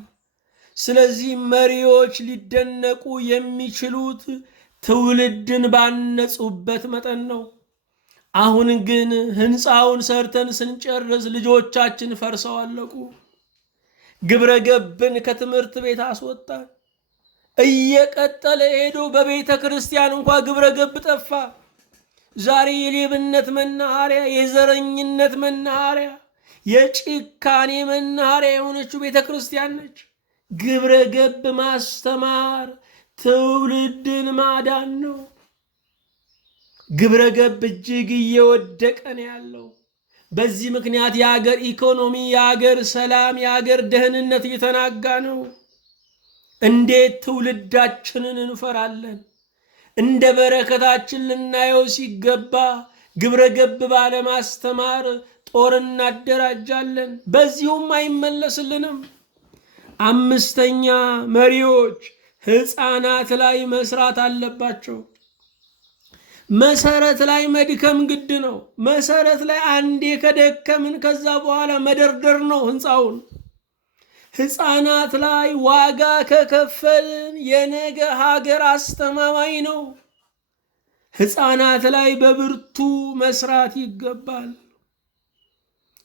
ስለዚህ መሪዎች ሊደነቁ የሚችሉት ትውልድን ባነጹበት መጠን ነው። አሁን ግን ህንፃውን ሰርተን ስንጨርስ ልጆቻችን ፈርሰው አለቁ። ግብረ ገብን ከትምህርት ቤት አስወጣን። እየቀጠለ ሄዶ በቤተ ክርስቲያን እንኳ ግብረ ገብ ጠፋ። ዛሬ የሌብነት መናኸሪያ፣ የዘረኝነት መናኸሪያ፣ የጭካኔ መናኸሪያ የሆነችው ቤተ ክርስቲያን ነች። ግብረ ገብ ማስተማር ትውልድን ማዳን ነው። ግብረ ገብ እጅግ እየወደቀ ነው ያለው። በዚህ ምክንያት የሀገር ኢኮኖሚ፣ የሀገር ሰላም፣ የሀገር ደህንነት እየተናጋ ነው። እንዴት ትውልዳችንን እንፈራለን? እንደ በረከታችን ልናየው ሲገባ ግብረ ገብ ባለማስተማር ጦር እናደራጃለን፣ በዚሁም አይመለስልንም። አምስተኛ መሪዎች ሕፃናት ላይ መስራት አለባቸው። መሰረት ላይ መድከም ግድ ነው። መሰረት ላይ አንዴ ከደከምን ከዛ በኋላ መደርደር ነው ህንፃውን። ሕፃናት ላይ ዋጋ ከከፈልን የነገ ሀገር አስተማማኝ ነው። ሕፃናት ላይ በብርቱ መስራት ይገባል።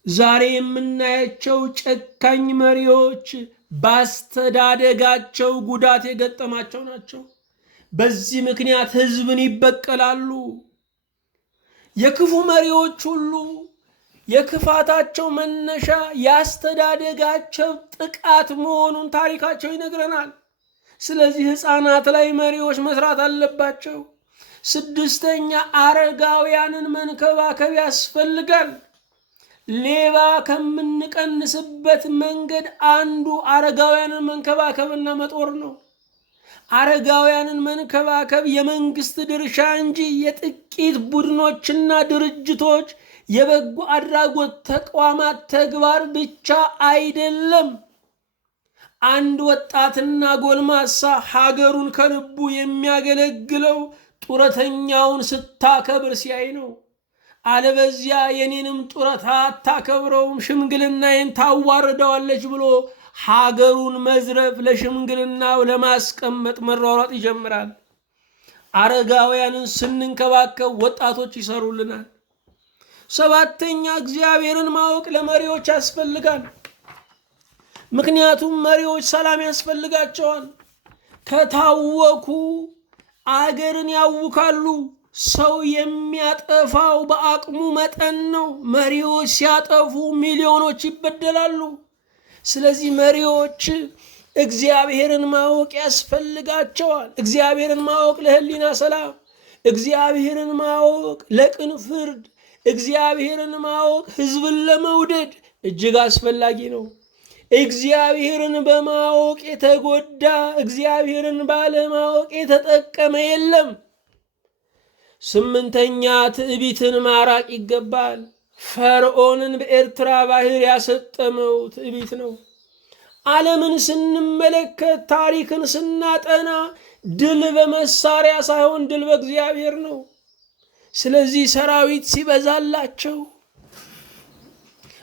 ዛሬ የምናያቸው ጨካኝ መሪዎች ባስተዳደጋቸው ጉዳት የገጠማቸው ናቸው። በዚህ ምክንያት ህዝብን ይበቀላሉ። የክፉ መሪዎች ሁሉ የክፋታቸው መነሻ ያስተዳደጋቸው ጥቃት መሆኑን ታሪካቸው ይነግረናል። ስለዚህ ሕፃናት ላይ መሪዎች መስራት አለባቸው። ስድስተኛ አረጋውያንን መንከባከብ ያስፈልጋል። ሌባ ከምንቀንስበት መንገድ አንዱ አረጋውያንን መንከባከብና መጦር ነው። አረጋውያንን መንከባከብ የመንግስት ድርሻ እንጂ የጥቂት ቡድኖችና ድርጅቶች የበጎ አድራጎት ተቋማት ተግባር ብቻ አይደለም። አንድ ወጣትና ጎልማሳ ሀገሩን ከልቡ የሚያገለግለው ጡረተኛውን ስታከብር ሲያይ ነው። አለበዚያ የኔንም ጡረታ አታከብረውም፣ ሽምግልናዬን ታዋርደዋለች ብሎ ሀገሩን መዝረፍ ለሽምግልናው ለማስቀመጥ መሯሯጥ ይጀምራል። አረጋውያንን ስንንከባከብ ወጣቶች ይሰሩልናል። ሰባተኛ እግዚአብሔርን ማወቅ ለመሪዎች ያስፈልጋል። ምክንያቱም መሪዎች ሰላም ያስፈልጋቸዋል። ከታወኩ አገርን ያውካሉ። ሰው የሚያጠፋው በአቅሙ መጠን ነው። መሪዎች ሲያጠፉ ሚሊዮኖች ይበደላሉ። ስለዚህ መሪዎች እግዚአብሔርን ማወቅ ያስፈልጋቸዋል። እግዚአብሔርን ማወቅ ለሕሊና ሰላም፣ እግዚአብሔርን ማወቅ ለቅን ፍርድ፣ እግዚአብሔርን ማወቅ ሕዝብን ለመውደድ እጅግ አስፈላጊ ነው። እግዚአብሔርን በማወቅ የተጎዳ እግዚአብሔርን ባለማወቅ የተጠቀመ የለም። ስምንተኛ ትዕቢትን ማራቅ ይገባል። ፈርዖንን በኤርትራ ባህር ያሰጠመው ትዕቢት ነው። ዓለምን ስንመለከት፣ ታሪክን ስናጠና ድል በመሳሪያ ሳይሆን ድል በእግዚአብሔር ነው። ስለዚህ ሰራዊት ሲበዛላቸው፣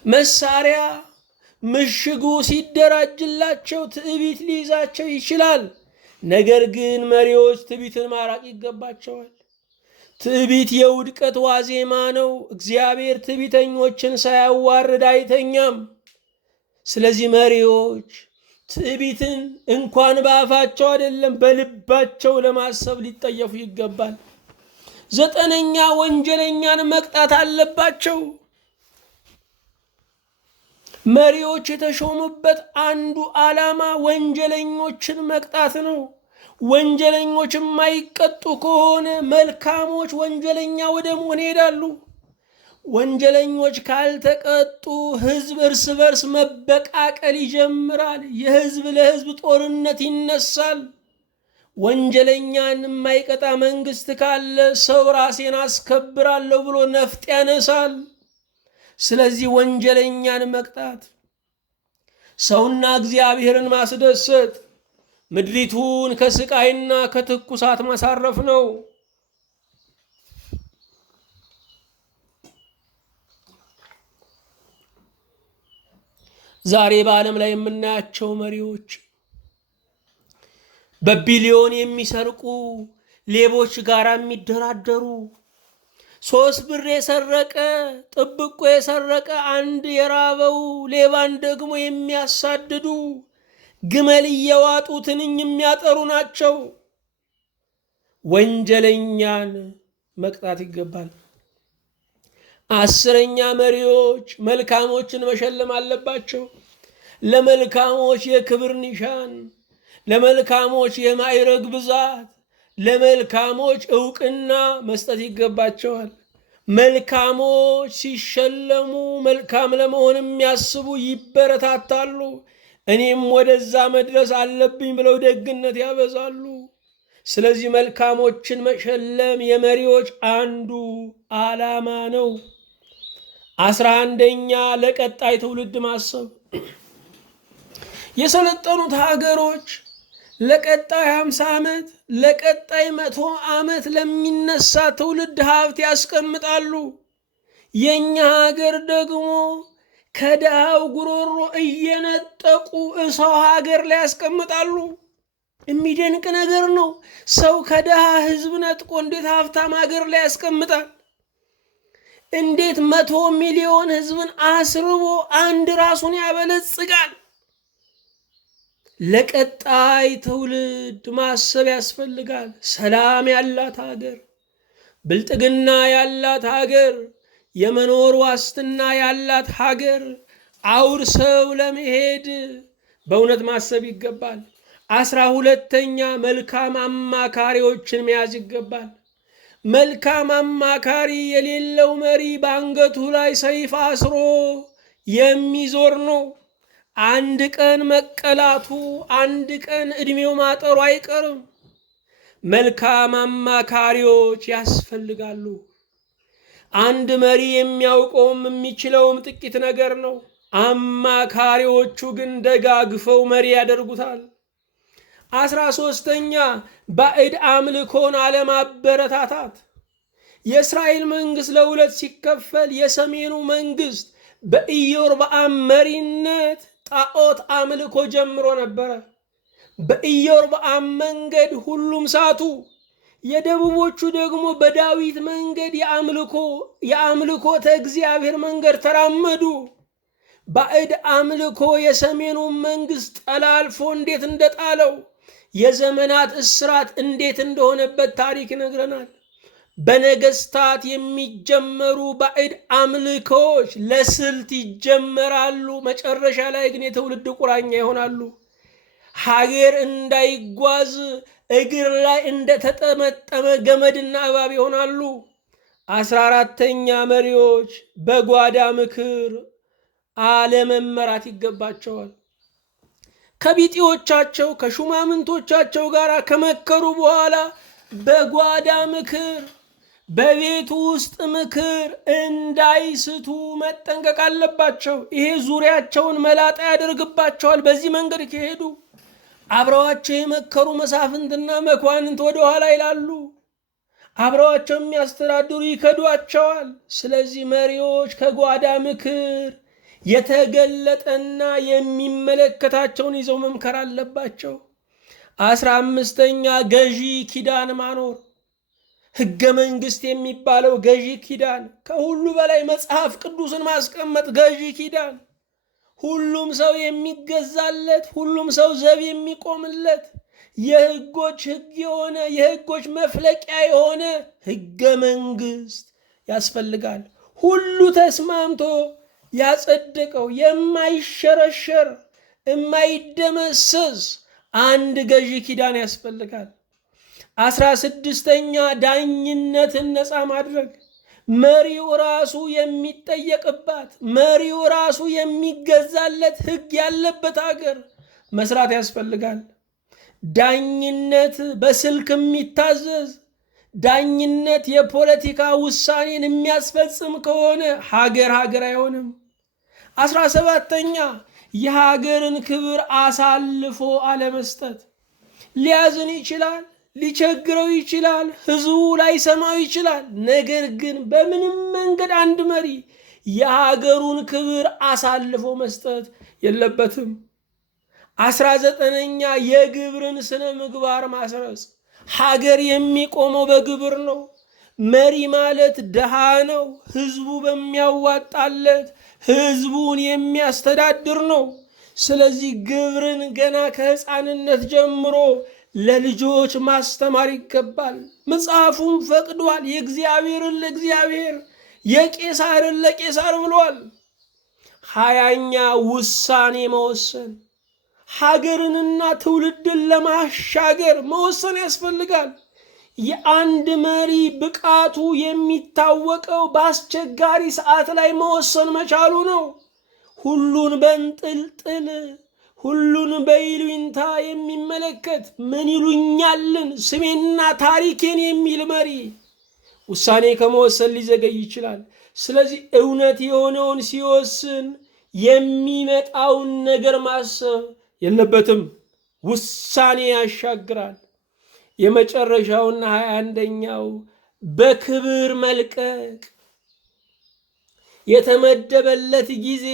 መሳሪያ ምሽጉ ሲደራጅላቸው ትዕቢት ሊይዛቸው ይችላል። ነገር ግን መሪዎች ትዕቢትን ማራቅ ይገባቸዋል። ትዕቢት የውድቀት ዋዜማ ነው። እግዚአብሔር ትዕቢተኞችን ሳያዋርድ አይተኛም። ስለዚህ መሪዎች ትዕቢትን እንኳን በአፋቸው አይደለም በልባቸው ለማሰብ ሊጠየፉ ይገባል። 9ኛ ወንጀለኛን መቅጣት አለባቸው። መሪዎች የተሾሙበት አንዱ ዓላማ ወንጀለኞችን መቅጣት ነው። ወንጀለኞች የማይቀጡ ከሆነ መልካሞች ወንጀለኛ ወደ መሆን ይሄዳሉ። ወንጀለኞች ካልተቀጡ ሕዝብ እርስ በርስ መበቃቀል ይጀምራል። የሕዝብ ለሕዝብ ጦርነት ይነሳል። ወንጀለኛን የማይቀጣ መንግስት ካለ ሰው ራሴን አስከብራለሁ ብሎ ነፍጥ ያነሳል። ስለዚህ ወንጀለኛን መቅጣት፣ ሰውና እግዚአብሔርን ማስደሰት፣ ምድሪቱን ከስቃይና ከትኩሳት ማሳረፍ ነው። ዛሬ በዓለም ላይ የምናያቸው መሪዎች በቢሊዮን የሚሰርቁ ሌቦች ጋር የሚደራደሩ፣ 3 ብር የሰረቀ ጥብቆ የሰረቀ አንድ የራበው ሌባን ደግሞ የሚያሳድዱ፣ ግመል እየዋጡ ትንኝ የሚያጠሩ ናቸው። ወንጀለኛን መቅጣት ይገባል። 10ኛ መሪዎች መልካሞችን መሸለም አለባቸው። ለመልካሞች የክብር ኒሻን፣ ለመልካሞች የማዕረግ ብዛት፣ ለመልካሞች ዕውቅና መስጠት ይገባቸዋል። መልካሞች ሲሸለሙ መልካም ለመሆን የሚያስቡ ይበረታታሉ። እኔም ወደዛ መድረስ አለብኝ ብለው ደግነት ያበዛሉ። ስለዚህ መልካሞችን መሸለም የመሪዎች አንዱ ዓላማ ነው። 11ኛ ለቀጣይ ትውልድ ማሰብ። የሰለጠኑት ሀገሮች ለቀጣይ 50 ዓመት ለቀጣይ 100 ዓመት ለሚነሳ ትውልድ ሀብት ያስቀምጣሉ። የኛ ሀገር ደግሞ ከድሃው ጉሮሮ እየነጠቁ ሰው ሀገር ላይ ያስቀምጣሉ። የሚደንቅ ነገር ነው። ሰው ከድሃ ህዝብ ነጥቆ እንዴት ሀብታም ሀገር ላይ ያስቀምጣል? እንዴት 100 ሚሊዮን ህዝብን አስርቦ አንድ ራሱን ያበለጽጋል? ለቀጣይ ትውልድ ማሰብ ያስፈልጋል። ሰላም ያላት ሀገር፣ ብልጥግና ያላት ሀገር፣ የመኖር ዋስትና ያላት ሀገር አውርሰው ለመሄድ በእውነት ማሰብ ይገባል። 12ኛ መልካም አማካሪዎችን መያዝ ይገባል። መልካም አማካሪ የሌለው መሪ በአንገቱ ላይ ሰይፍ አስሮ የሚዞር ነው። አንድ ቀን መቀላቱ፣ አንድ ቀን ዕድሜው ማጠሩ አይቀርም። መልካም አማካሪዎች ያስፈልጋሉ። አንድ መሪ የሚያውቀውም የሚችለውም ጥቂት ነገር ነው። አማካሪዎቹ ግን ደጋግፈው መሪ ያደርጉታል። 13ኛ ባዕድ አምልኮን አለማበረታታት። የእስራኤል መንግስት ለሁለት ሲከፈል የሰሜኑ መንግስት በኢዮርብዓም መሪነት ጣዖት አምልኮ ጀምሮ ነበረ። በኢዮርብዓም መንገድ ሁሉም ሳቱ። የደቡቦቹ ደግሞ በዳዊት መንገድ የአምልኮተ እግዚአብሔር መንገድ ተራመዱ። ባዕድ አምልኮ የሰሜኑ መንግስት ጠላልፎ እንዴት እንደጣለው፣ የዘመናት እስራት እንዴት እንደሆነበት ታሪክ ይነግረናል። በነገስታት የሚጀመሩ ባዕድ አምልኮች ለስልት ይጀመራሉ። መጨረሻ ላይ ግን የትውልድ ቁራኛ ይሆናሉ። ሀገር እንዳይጓዝ እግር ላይ እንደተጠመጠመ ገመድና እባብ ይሆናሉ። 14ኛ መሪዎች በጓዳ ምክር አለመመራት ይገባቸዋል። ከቢጤዎቻቸው ከሹማምንቶቻቸው ጋር ከመከሩ በኋላ በጓዳ ምክር፣ በቤቱ ውስጥ ምክር እንዳይስቱ መጠንቀቅ አለባቸው። ይሄ ዙሪያቸውን መላጣ ያደርግባቸዋል። በዚህ መንገድ ከሄዱ አብረዋቸው የመከሩ መሳፍንትና መኳንንት ወደኋላ ይላሉ። አብረዋቸው የሚያስተዳድሩ ይከዷቸዋል። ስለዚህ መሪዎች ከጓዳ ምክር የተገለጠና የሚመለከታቸውን ይዘው መምከር አለባቸው። 15ኛ ገዢ ኪዳን ማኖር። ሕገ መንግሥት የሚባለው ገዢ ኪዳን፣ ከሁሉ በላይ መጽሐፍ ቅዱስን ማስቀመጥ ገዢ ኪዳን፣ ሁሉም ሰው የሚገዛለት፣ ሁሉም ሰው ዘብ የሚቆምለት፣ የሕጎች ሕግ የሆነ የሕጎች መፍለቂያ የሆነ ሕገ መንግሥት ያስፈልጋል። ሁሉ ተስማምቶ ያጸደቀው የማይሸረሸር የማይደመሰስ አንድ ገዢ ኪዳን ያስፈልጋል። 16ኛ ዳኝነትን ነፃ ማድረግ። መሪው ራሱ የሚጠየቅባት፣ መሪው ራሱ የሚገዛለት ሕግ ያለበት ሀገር መስራት ያስፈልጋል። ዳኝነት በስልክ የሚታዘዝ፣ ዳኝነት የፖለቲካ ውሳኔን የሚያስፈጽም ከሆነ ሀገር አይሆንም። 17ኛ የሀገርን ክብር አሳልፎ አለመስጠት። ሊያዝን ይችላል፣ ሊቸግረው ይችላል፣ ህዝቡ ላይሰማው ይችላል። ነገር ግን በምንም መንገድ አንድ መሪ የሀገሩን ክብር አሳልፎ መስጠት የለበትም። 19ኛ የግብርን ስነ ምግባር ማስረጽ። ሀገር የሚቆመው በግብር ነው። መሪ ማለት ድሃ ነው። ህዝቡ በሚያዋጣለት ህዝቡን የሚያስተዳድር ነው። ስለዚህ ግብርን ገና ከሕፃንነት ጀምሮ ለልጆች ማስተማር ይገባል። መጽሐፉም ፈቅዷል። የእግዚአብሔርን ለእግዚአብሔር የቄሳርን ለቄሳር ብሏል። 20ኛ ውሳኔ መወሰን። ሀገርንና ትውልድን ለማሻገር መወሰን ያስፈልጋል። የአንድ መሪ ብቃቱ የሚታወቀው በአስቸጋሪ ሰዓት ላይ መወሰን መቻሉ ነው። ሁሉን በእንጥልጥል ሁሉን በይሉኝታ የሚመለከት ምን ይሉኛልን ስሜና ታሪኬን የሚል መሪ ውሳኔ ከመወሰን ሊዘገይ ይችላል። ስለዚህ እውነት የሆነውን ሲወስን የሚመጣውን ነገር ማሰብ የለበትም። ውሳኔ ያሻግራል። የመጨረሻውና 21ኛው በክብር መልቀቅ። የተመደበለት ጊዜ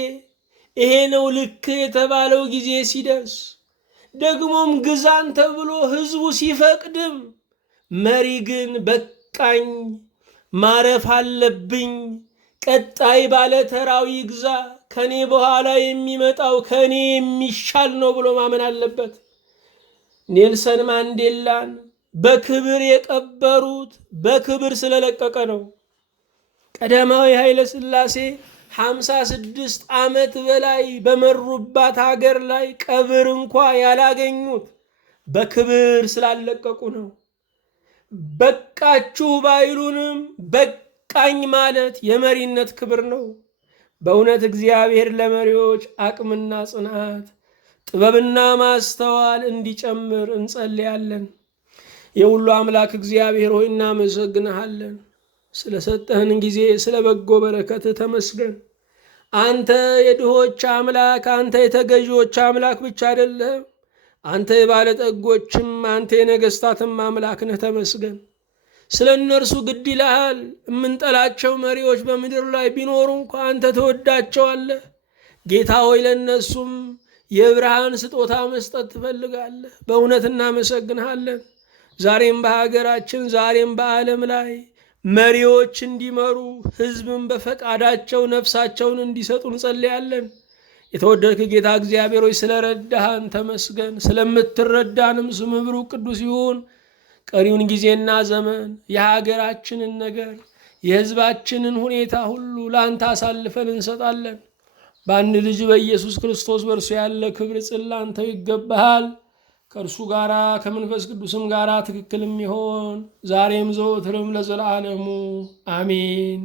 ይሄ ነው ልክ የተባለው ጊዜ ሲደርስ፣ ደግሞም ግዛን ተብሎ ህዝቡ ሲፈቅድም መሪ ግን በቃኝ ማረፍ አለብኝ፣ ቀጣይ ባለ ተራው ይግዛ፣ ከኔ በኋላ የሚመጣው ከኔ የሚሻል ነው ብሎ ማመን አለበት። ኔልሰን ማንዴላን በክብር የቀበሩት በክብር ስለለቀቀ ነው። ቀዳማዊ ኃይለ ሥላሴ 56 ዓመት በላይ በመሩባት ሀገር ላይ ቀብር እንኳ ያላገኙት በክብር ስላለቀቁ ነው። በቃችሁ ባይሉንም በቃኝ ማለት የመሪነት ክብር ነው። በእውነት እግዚአብሔር ለመሪዎች አቅምና ጽናት ጥበብና ማስተዋል እንዲጨምር እንጸልያለን። የሁሉ አምላክ እግዚአብሔር ሆይ እናመሰግንሃለን። ስለሰጠህን ጊዜ ስለ በጎ በረከት ተመስገን። አንተ የድሆች አምላክ፣ አንተ የተገዢዎች አምላክ ብቻ አይደለም፣ አንተ የባለጠጎችም አንተ የነገስታትም አምላክ ነህ። ተመስገን። ስለ እነርሱ ግድ ይልሃል። የምንጠላቸው መሪዎች በምድር ላይ ቢኖሩ እንኳ አንተ ትወዳቸዋለህ። ጌታ ሆይ ለእነሱም የብርሃን ስጦታ መስጠት ትፈልጋለህ። በእውነት እናመሰግንሃለን። ዛሬም በሀገራችን ዛሬም በዓለም ላይ መሪዎች እንዲመሩ ህዝብን በፈቃዳቸው ነፍሳቸውን እንዲሰጡ እንጸልያለን። የተወደድክ ጌታ እግዚአብሔር ሆይ ስለረዳሃን ተመስገን። ስለምትረዳንም ስምህ ብሩክ ቅዱስ ይሁን። ቀሪውን ጊዜና ዘመን የሀገራችንን ነገር የህዝባችንን ሁኔታ ሁሉ ለአንተ አሳልፈን እንሰጣለን። በአንድ ልጅ በኢየሱስ ክርስቶስ በእርሱ ያለ ክብር ጽላንተው ይገባሃል። ከእርሱ ጋር ከመንፈስ ቅዱስም ጋር ትክክልም ይሆን ዛሬም ዘወትርም ለዘላለሙ አሜን።